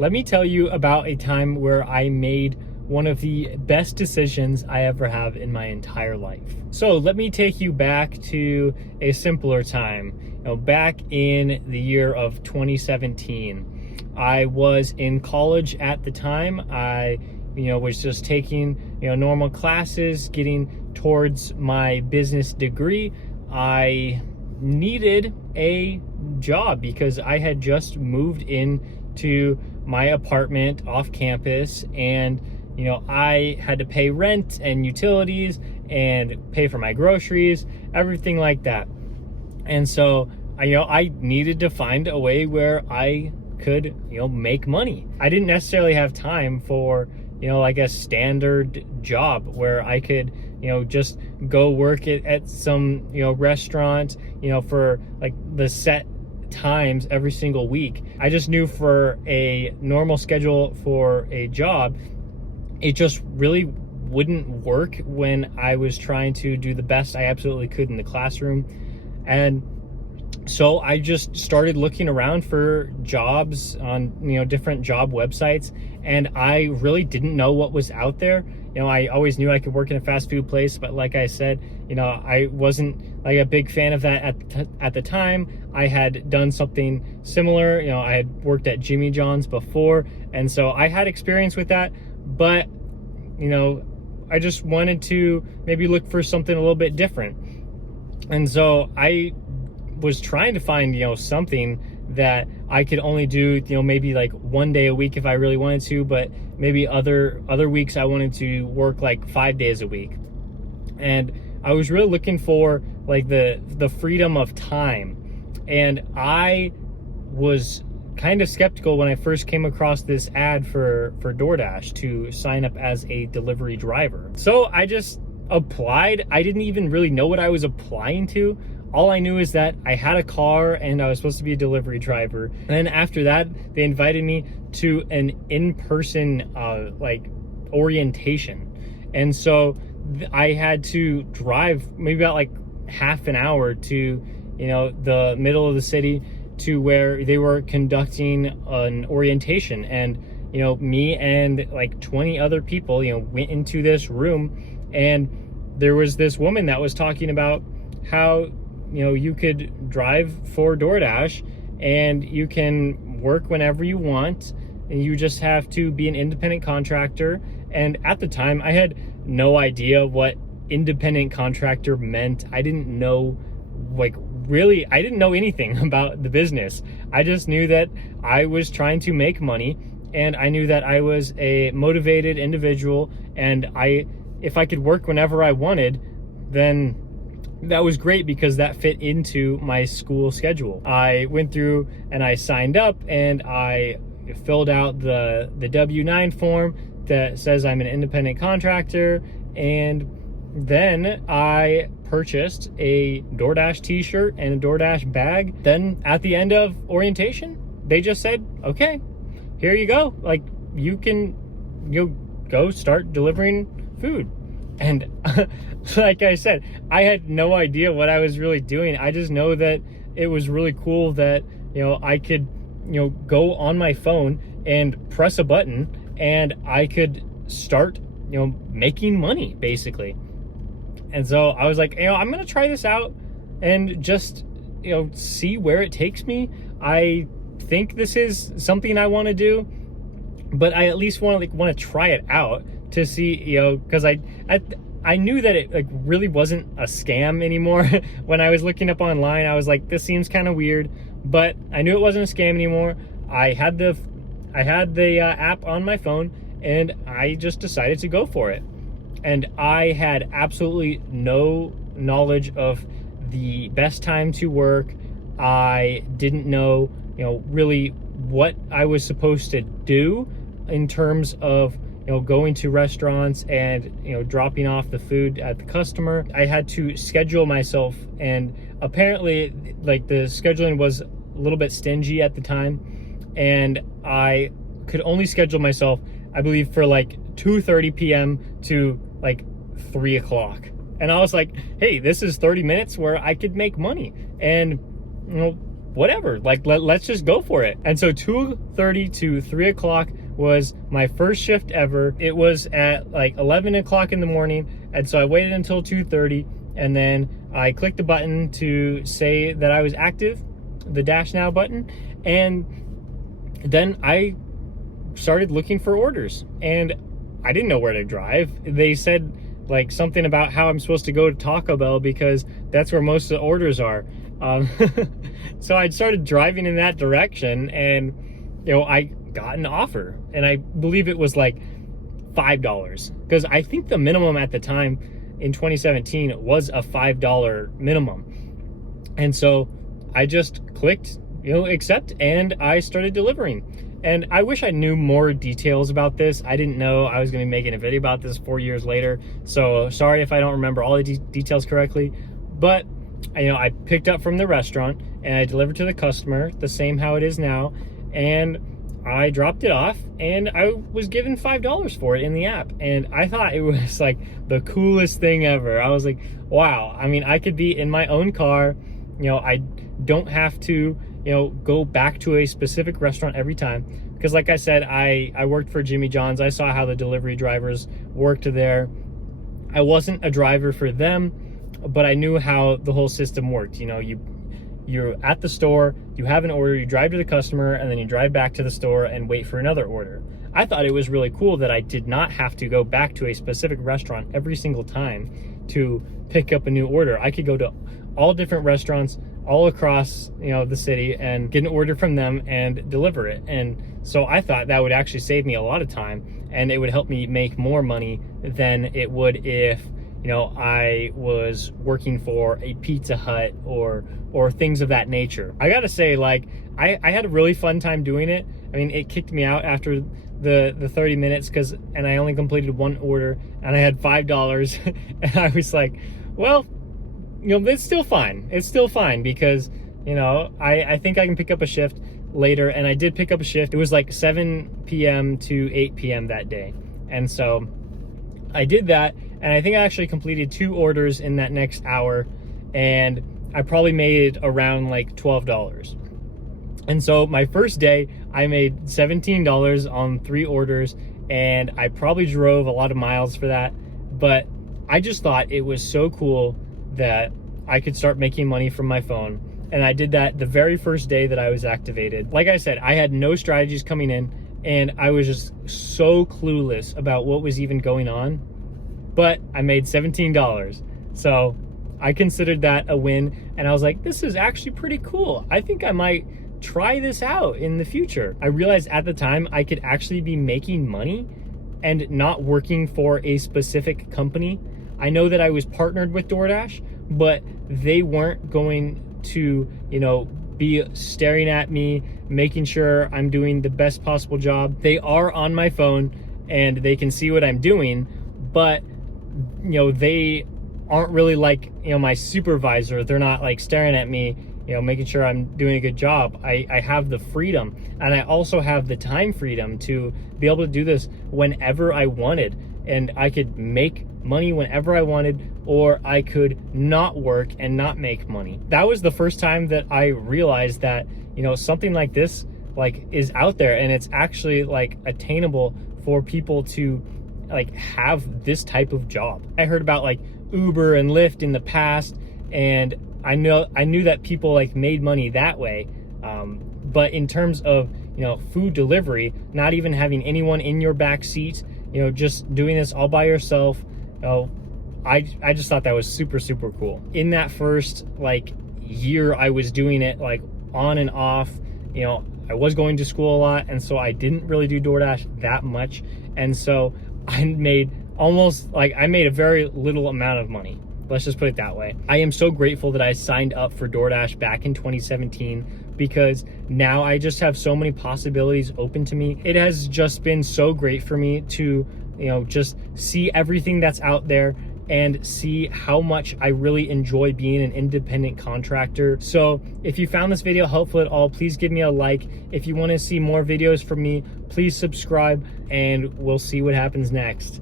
let me tell you about a time where I made one of the best decisions I ever have in my entire life. So let me take you back to a simpler time. Back in the year of 2017, I was in college at the time. I was just taking normal classes, getting towards my business degree. I needed a job because I had just moved into my apartment off campus, and I had to pay rent and utilities and pay for my groceries, everything like that. And so I needed to find a way where I could make money. I didn't necessarily have time for like a standard job where I could just go work at some restaurant for like the set times every single week. I just knew for a normal schedule for a job, it just really wouldn't work when I was trying to do the best I absolutely could in the classroom. And so I just started looking around for jobs on different job websites, and I really didn't know what was out there. I always knew I could work in a fast food place, but like I said, I wasn't like a big fan of that at the time. I had done something similar. I had worked at Jimmy John's before, and so I had experience with that. But I just wanted to maybe look for something a little bit different. And so I was trying to find something that I could only do maybe like one day a week if I really wanted to, but maybe other weeks I wanted to work like 5 days a week. And I was really looking for like the freedom of time. And I was kind of skeptical when I first came across this ad for DoorDash to sign up as a delivery driver. So I just applied. I didn't even really know what I was applying to. All I knew is that I had a car and I was supposed to be a delivery driver. And then after that, they invited me to an in-person orientation. And so I had to drive maybe about like half an hour to the middle of the city to where they were conducting an orientation. And me and like 20 other people went into this room, and there was this woman that was talking about how you could drive for DoorDash and you can work whenever you want, and you just have to be an independent contractor. And at the time I had no idea what independent contractor meant. I didn't know I didn't know anything about the business. I just knew that I was trying to make money, and I knew that I was a motivated individual, and if I could work whenever I wanted, then that was great because that fit into my school schedule. I went through and I signed up, and I filled out the W-9 form that says I'm an independent contractor, and then I purchased a DoorDash t-shirt and a DoorDash bag. Then at the end of orientation, they just said, okay, here you go. Like, you can go start delivering food. And like I said, I had no idea what I was really doing. I just know that it was really cool that, I could, go on my phone and press a button and I could start, making money basically. And so I was like, I'm going to try this out and just, see where it takes me. I think this is something I want to do, but I at least want to try it out to see, because I knew that it really wasn't a scam anymore. When I was looking up online, I was like, this seems kind of weird, but I knew it wasn't a scam anymore. I had the app on my phone, and I just decided to go for it. And I had absolutely no knowledge of the best time to work. I didn't know, really what I was supposed to do in terms of, going to restaurants and, dropping off the food at the customer. I had to schedule myself, and apparently like the scheduling was a little bit stingy at the time, and I could only schedule myself, I believe, for like 2:30 p.m. to like 3 o'clock. And I was like, hey, this is 30 minutes where I could make money. And whatever, like let's just go for it. And so 2:30 to 3 o'clock was my first shift ever. It was at like 11 o'clock in the morning. And so I waited until 2:30, and then I clicked the button to say that I was active, the Dash Now button. And then I started looking for orders, and I didn't know where to drive. They said like something about how I'm supposed to go to Taco Bell because that's where most of the orders are. So I started driving in that direction, and I got an offer, and I believe it was like $5, because I think the minimum at the time in 2017 was a $5 minimum. And so I just clicked accept, and I started delivering. And I wish I knew more details about this. I didn't know I was going to be making a video about this 4 years later, so sorry if I don't remember all the details correctly. But I picked up from the restaurant and I delivered to the customer, the same how it is now, and I dropped it off, and I was given $5 for it in the app. And I thought it was like the coolest thing ever. I was like, wow, I mean, I could be in my own car. I don't have to go back to a specific restaurant every time, because like I said, I worked for Jimmy John's. I saw how the delivery drivers worked there. I wasn't a driver for them, but I knew how the whole system worked. You're at the store, you have an order, you drive to the customer, and then you drive back to the store and wait for another order. I thought it was really cool that I did not have to go back to a specific restaurant every single time to pick up a new order. I could go to all different restaurants all across the city and get an order from them and deliver it. And so I thought that would actually save me a lot of time, and it would help me make more money than it would if I was working for a Pizza Hut or things of that nature. I gotta say, like, I had a really fun time doing it. I mean, it kicked me out after the 30 minutes and I only completed one order, and I had $5. And I was like, well, it's still fine. It's still fine because, I think I can pick up a shift later, and I did pick up a shift. It was like 7 p.m. to 8 p.m. that day. And so I did that, and I think I actually completed 2 orders in that next hour, and I probably made around like $12. And so my first day, I made $17 on 3 orders, and I probably drove a lot of miles for that, but I just thought it was so cool that I could start making money from my phone. And I did that the very first day that I was activated. Like I said, I had no strategies coming in, and I was just so clueless about what was even going on, but I made $17. So I considered that a win, and I was like, this is actually pretty cool. I think I might try this out in the future. I realized at the time I could actually be making money and not working for a specific company. I know that I was partnered with DoorDash, but they weren't going to, be staring at me, making sure I'm doing the best possible job. They are on my phone and they can see what I'm doing, but, they aren't really like, my supervisor. They're not like staring at me, making sure I'm doing a good job. I have the freedom, and I also have the time freedom to be able to do this whenever I wanted, and I could make money whenever I wanted, or I could not work and not make money. That was the first time that I realized that, something like this is out there, and it's actually attainable for people to have this type of job. I heard about Uber and Lyft in the past, and I knew that people made money that way, but in terms of food delivery, not even having anyone in your back seat, just doing this all by yourself, I just thought that was super, super cool. In that first year I was doing it on and off, I was going to school a lot, and so I didn't really do DoorDash that much, and so I made I made a very little amount of money. Let's just put it that way. I am so grateful that I signed up for DoorDash back in 2017, because now I just have so many possibilities open to me. It has just been so great for me to, just see everything that's out there and see how much I really enjoy being an independent contractor. So if you found this video helpful at all, please give me a like. If you want to see more videos from me, please subscribe, and we'll see what happens next.